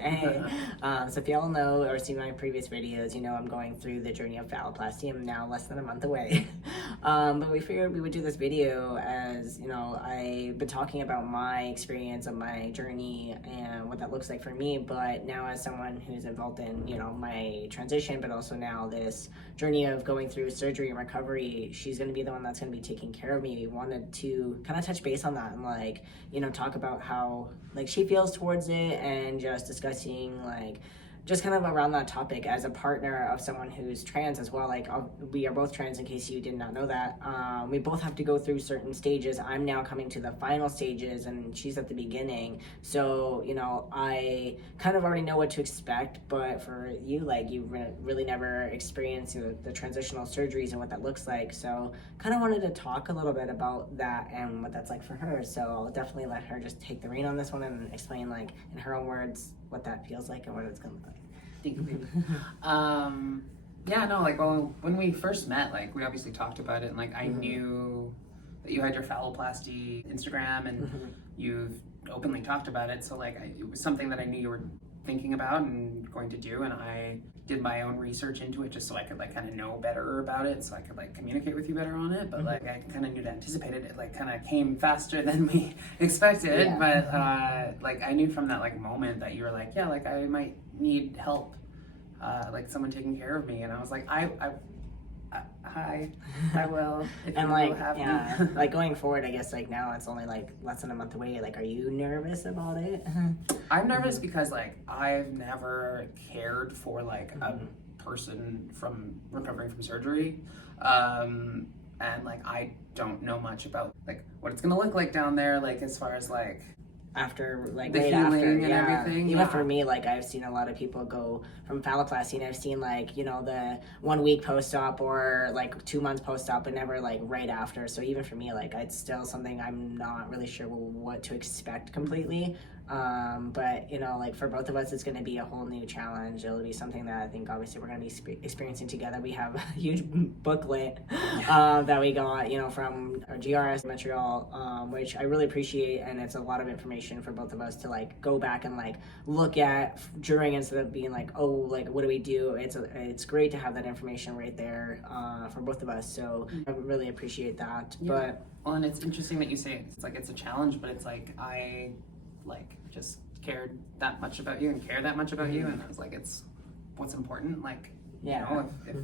Hey, so if y'all know or see my previous videos, you know I'm going through the journey of phalloplasty. I'm now less than a month away. But we figured we would do this video as, you know, I've been talking about my experience of my journey and what that looks like for me, but now as someone who's involved in, you know, my transition, but also now this journey of going through surgery and recovery, she's going to be the one that's going to be taking care of me. We wanted to kind of touch base on that and, like, you know, talk about how, like, she feels towards it and just discussing, like, just kind of around that topic as a partner of someone who's trans as well. Like, we are both trans, in case you did not know that. We both have to go through certain stages. I'm now coming to the final stages and she's at the beginning. So, you know, I kind of already know what to expect, but for you, like, you really never experienced, you know, the transitional surgeries and what that looks like. So kind of wanted to talk a little bit about that and what that's like for her. So I'll definitely let her just take the rein on this one and explain, like, in her own words, what that feels like and what it's gonna look like. Thank you, baby. Yeah, no, like, well, when we first met, like, we obviously talked about it, and, like, I knew that you had your phalloplasty Instagram, and you've openly talked about it, so, like, it was something that I knew you were thinking about and going to do, and I did my own research into it just so I could, like, kind of know better about it, so I could, like, communicate with you better on it, but, like, I kind of knew to anticipate it. It, like, kind of came faster than we expected, but, like, I knew from that, like, moment that you were like, yeah, like, I might need help, like, someone taking care of me, and I was like, I will, if And, you like, will have yeah, me. like, going forward, I guess, like, now it's only like less than a month away. Like, are you nervous about it? I'm nervous because, like, I've never cared for, like, a person from recovering from surgery, and, like, I don't know much about, like, what it's gonna look like down there, like, as far as, like, After, like, the right healing after, and yeah. everything. Even Yeah. for me, like, I've seen a lot of people go from phalloplasty, and I've seen, like, you know, the 1 week post-op or, like, 2 months post-op, but never, like, right after. So even for me, like, it's still something I'm not really sure what to expect completely. But, you know, like, for both of us, it's going to be a whole new challenge. It'll be something that I think obviously we're going to be experiencing together. We have a huge booklet that we got, you know, from our GRS Montreal, which I really appreciate, and it's a lot of information for both of us to, like, go back and, like, look at during, instead of being like, oh, like, what do we do? It's great to have that information right there for both of us. So I really appreciate that. Yeah. But well, and it's interesting that you say it's like it's a challenge, but it's like I, like, just cared that much about you and care that much about you, and I was like, it's what's important, like, yeah. you know, if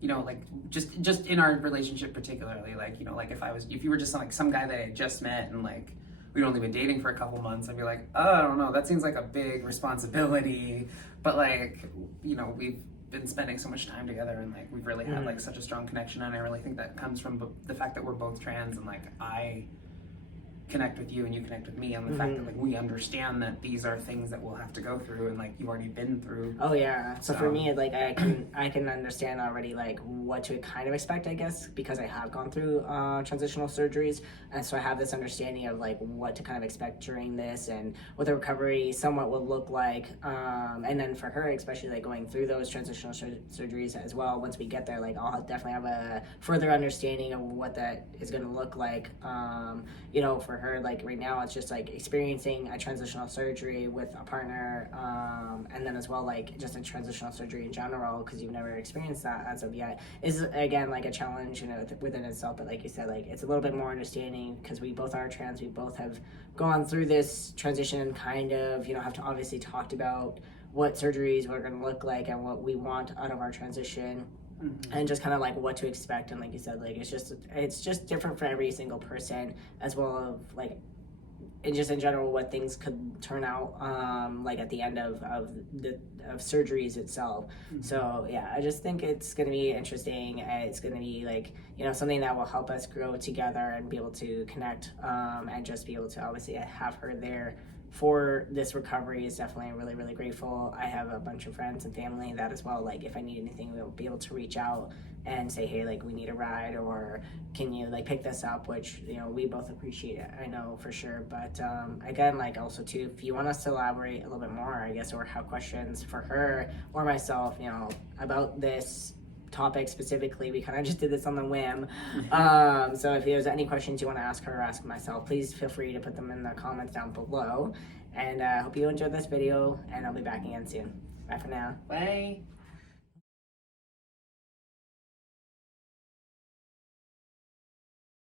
you know, like, just in our relationship particularly, like, you know, like, if you were just like some guy that I had just met and, like, we'd only been dating for a couple months, I'd be like, oh, I don't know, that seems like a big responsibility, but, like, you know, we've been spending so much time together, and, like, we've really had, like, such a strong connection, and I really think that comes from the fact that we're both trans, and, like, I connect with you and you connect with me on the fact that, like, we understand that these are things that we'll have to go through, and, like, you've already been through. Oh yeah. So for me, like, I can understand already, like, what to kind of expect, I guess, because I have gone through transitional surgeries, and so I have this understanding of, like, what to kind of expect during this and what the recovery somewhat will look like. And then for her, especially, like, going through those transitional surgeries as well, once we get there, like, I'll definitely have a further understanding of what that is going to look like. You know, for her, like, right now it's just, like, experiencing a transitional surgery with a partner, and then as well, like, just a transitional surgery in general, because you've never experienced that as of yet, is, again, like, a challenge, you know, within itself. But like you said, like, it's a little bit more understanding because we both are trans, we both have gone through this transition, kind of, you know, have to obviously talked about what surgeries were going to look like and what we want out of our transition. And just kind of, like, what to expect, and like you said, like, it's just different for every single person, as well as, like, and just in general what things could turn out like at the end of surgeries itself. So yeah, I just think it's going to be interesting. It's going to be, like, you know, something that will help us grow together and be able to connect, and just be able to obviously have her there for this recovery is definitely really, really grateful. I have a bunch of friends and family that as well, like, if I need anything, we'll be able to reach out and say, hey, like, we need a ride, or can you, like, pick this up, which, you know, we both appreciate it, I know for sure. But again, like, also too, if you want us to elaborate a little bit more, I guess, or have questions for her or myself, you know, about this topic specifically. We kind of just did this on the whim. So if there's any questions you want to ask her or ask myself, please feel free to put them in the comments down below. And I hope you enjoyed this video, and I'll be back again soon. Bye for now. Bye.